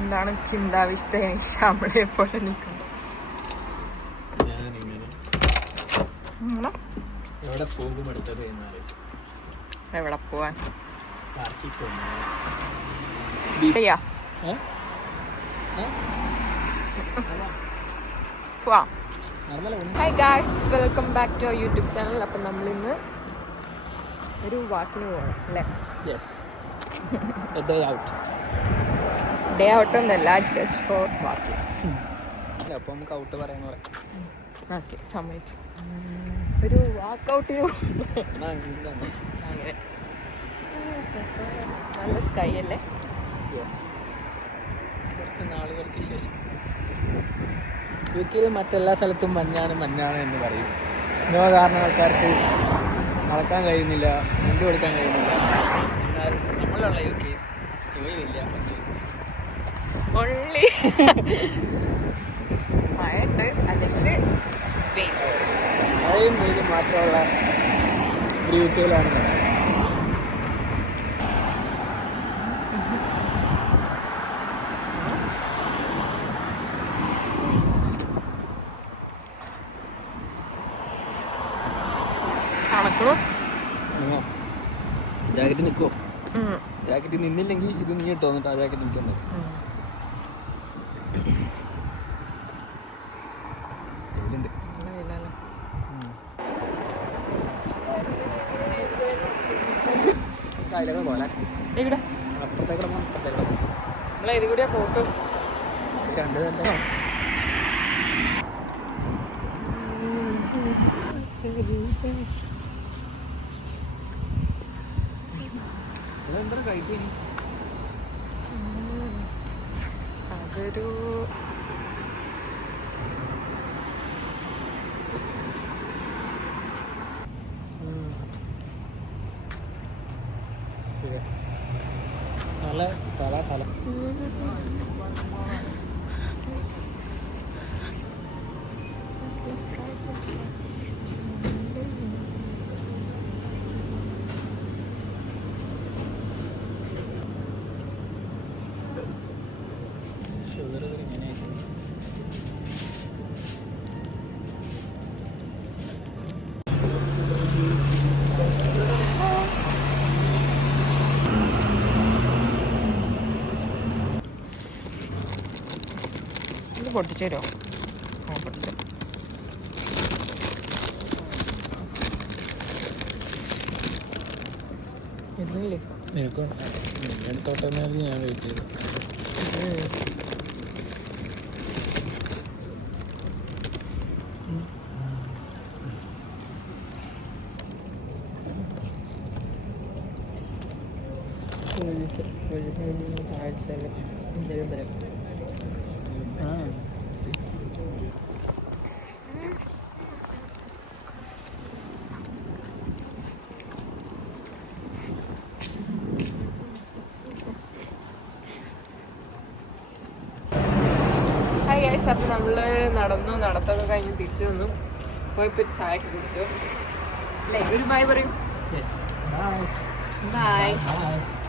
എന്താണ് ചിന്താവിഷ്ടയായി ശ്യാമളയെ പോലെ നിൽക്കുന്നത്. എവിടെ പോവാൻ? പോവാം. Hi guys, welcome back to our YouTube channel. അപ്പം നമ്മളിന്ന് ഒരു വാക്കിന് പോകണം അല്ലേ? ഡേ ഔട്ട് ഒന്നല്ല, ജസ്റ്റ് ഫോർ വാക്കിംഗ്. അപ്പോൾ നമുക്ക് ഔട്ട് പറയാന്ന് പറയാം. ഓക്കെ, സമ്മതിച്ചു. ഒരു വാക്കൗട്ടിന് അങ്ങനെ നല്ല സ്കൈ അല്ലേ? കുറച്ച് നാളുകൾക്ക് ശേഷം യുകെയിൽ മറ്റെല്ലാ സ്ഥലത്തും മഞ്ഞാണ് എന്ന് പറയും. സ്നോ കാരണം ആൾക്കാർക്ക് നടക്കാൻ കഴിയുന്നില്ല, മുണ്ട് കൊടുക്കാൻ കഴിയുന്നില്ല. എന്നാൽ നമ്മളുള്ള യുകെ സ്നോയില്ല, ഒള്ളി മഴയുണ്ട്, അല്ലെങ്കിൽ മഴയും വെയിലും മാത്രമുള്ള ഒരു യുകെയിലാണ്. ജാക്കറ്റ് നിൽക്കുമോ? ജാക്കറ്റ് നിന്നില്ലെങ്കിൽ ഇത് നീ ഇട്ടോ, എന്നിട്ട് ആ ജാക്കറ്റ് നിൽക്കാൻ കായലൊക്കെ പോലെ ഇവിടെ അപ്പുറത്തേക്കൂടെ നമ്മളെ ഇത് കൂടിയാ പോക്ക്. രണ്ട് തന്നെ എന്താ കഴിക്കും? അതൊരു ശരി, നല്ല സ്ഥലം. ഇത് പൊട്ടിച്ചേരോ? പൊട്ടിച്ചോ. ഇല്ലേ എടുത്തോട്ടെ, ഞാൻ വെയിറ്റ് ചെയ്തു. നിരന്തരം ഹായ് ഗൈസ്, അപ്പം നമ്മൾ നടത്തൊക്കെ കഴിഞ്ഞ് തിരിച്ചു വന്നു. പോയപ്പോൾ ഒരു ചായയൊക്കെ കുടിച്ചു അല്ലേ? ഒരു ബൈ പറയും. Yes. Bye. Bye. Bye.